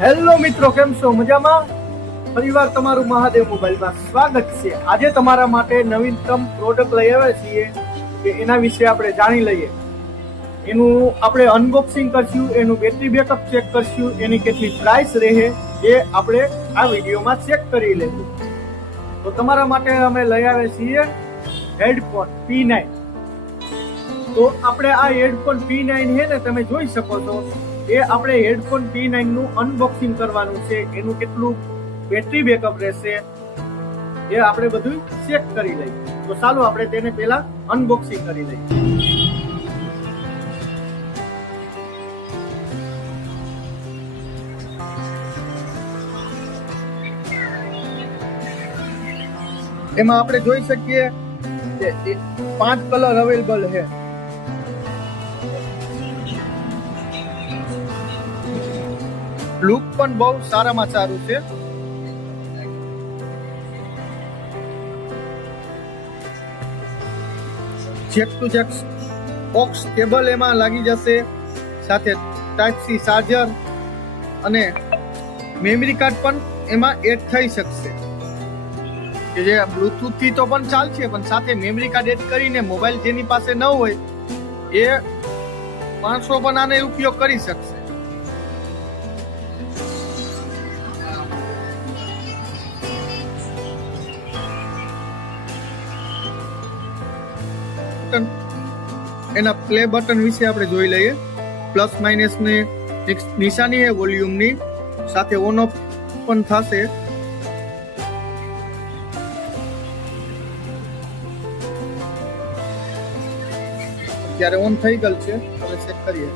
Hello મિત્રો, કેમ છો? મજામાં? ફરીવાર તમારું મહાદેવ મોબાઈલમાં સ્વાગત છે. આજે તમારા માટે નવીનતમ પ્રોડક્ટ લઈ આવ્યા છીએ કે એના વિશે આપણે જાણી લઈએ. એનું આપણે અનબોક્સિંગ કરશું, એનું બેટરી બેકઅપ ચેક કરશું, એની કેટલી પ્રાઇસ રહે એ આપણે આ વિડીયોમાં ચેક કરી લઈશું તો તમારા માટે અમે લઈ આવ્યા છીએ હેડફોન પી નાઇન તો આપણે આ હેડફોન પી નાઇન છે ને, તમે જોઈ શકો છો. એ આપણે હેડફોન પી નાઇનનું અનબોક્સિંગ કરવાનું છે. એનું કેટલું બેટરી બેકઅપ રહેશે એ આપણે બધું ચેક કરી લઈએ. તો ચાલો આપણે તેને પહેલા અનબોક્સિંગ કરી લઈએ. એમાં આપણે જોઈ શકીએ કે પાંચ કલર અવેલેબલ છે. લુક પણ બહુ સારામાં સારું છે. Jack to jack box cable એમાં લાગી જશે. સાથે ટાઈપ સી ચાર્જર અને મેમરી કાર્ડ પણ એમાં એડ થઈ શકશે. કે જે બ્લુટૂથથી તો પણ ચાલશે, પણ સાથે મેમરી કાર્ડ એડ કરીને મોબાઈલ જેની પાસે ન હોય, એ માણસો પણ આને ઉપયોગ કરી શકશે. બટન. એના પ્લે બટન વિશે આપણે જોઈ લઈએ. પ્લસ માઇનસ ને એક નિશાની છે વોલ્યુમની સાથે ઓન ઓફ પણ થશે. અત્યારે ઓન થઈ ગયેલ છે, હવે ચેક કરીએ.